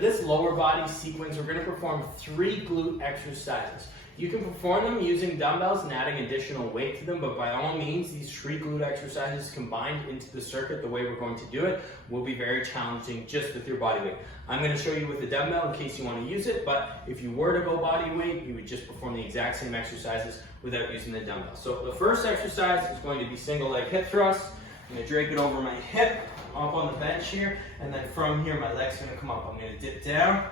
This lower body sequence, we're going to perform 3 glute exercises. You can perform them using dumbbells and adding additional weight to them, but by all means, these 3 glute exercises combined into the circuit, the way we're going to do it, will be very challenging just with your body weight. I'm going to show you with the dumbbell in case you want to use it, but if you were to go body weight, you would just perform the exact same exercises without using the dumbbell. So the first exercise is going to be single leg hip thrust. I'm going to drape it over my hip, up on the bench here, and then from here my leg's going to come up. I'm going to dip down,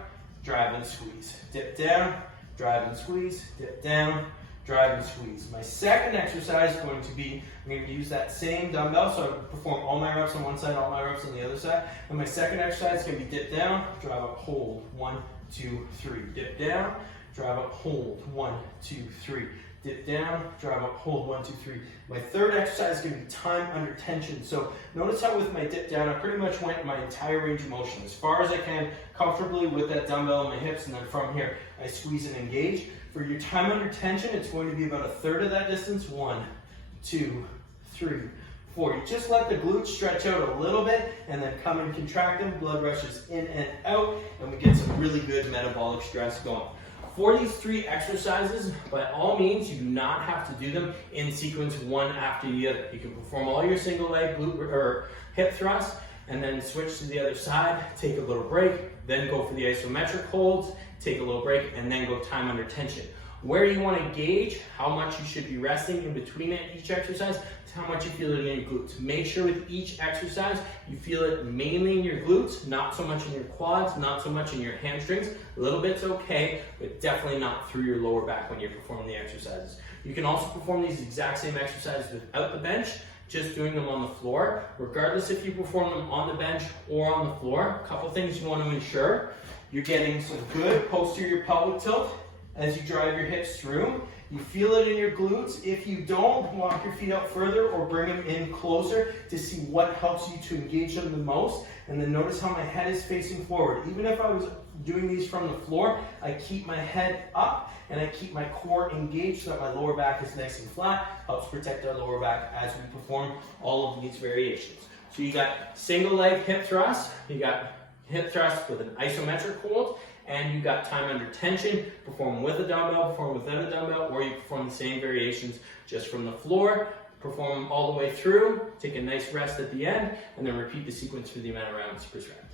drive and squeeze. Dip down, drive and squeeze, dip down, drive and squeeze. My second exercise is going to be, I'm going to use that same dumbbell, so I perform all my reps on one side, all my reps on the other side. And my second exercise is going to be dip down, drive up, hold, 1, 2, 3. Dip down, drive up, hold, 1, 2, 3. Dip down, drive up, hold, 1, 2, 3. My third exercise is going to be time under tension. So notice how with my dip down, I pretty much went my entire range of motion as far as I can, comfortably with that dumbbell on my hips, and then from here, I squeeze and engage. For your time under tension, it's going to be about a third of that distance. 1, 2, 3, 4. You just let the glutes stretch out a little bit, and then come and contract them. Blood rushes in and out, and we get some really good metabolic stress going. For these 3 exercises, by all means, you do not have to do them in sequence one after the other. You can perform all your single leg glute or hip thrusts, and then switch to the other side, take a little break, then go for the isometric holds, take a little break, and then go time under tension. Where you want to gauge how much you should be resting in between each exercise is how much you feel it in your glutes. Make sure with each exercise you feel it mainly in your glutes, not so much in your quads, not so much in your hamstrings. A little bit's okay, but definitely not through your lower back when you're performing the exercises. You can also perform these exact same exercises without the bench, just doing them on the floor. Regardless if you perform them on the bench or on the floor, a couple things you want to ensure. You're getting some good posterior pelvic tilt as you drive your hips through. You feel it in your glutes. If you don't, walk your feet out further or bring them in closer to see what helps you to engage them the most. And then notice how my head is facing forward. Even if I was doing these from the floor, I keep my head up and I keep my core engaged so that my lower back is nice and flat. Helps protect our lower back as we perform all of these variations. So you got single leg hip thrust, you got hip thrust with an isometric hold, and you got time under tension, perform with a dumbbell, perform without a dumbbell, or you perform the same variations just from the floor, perform them all the way through, take a nice rest at the end, and then repeat the sequence for the amount of rounds prescribed.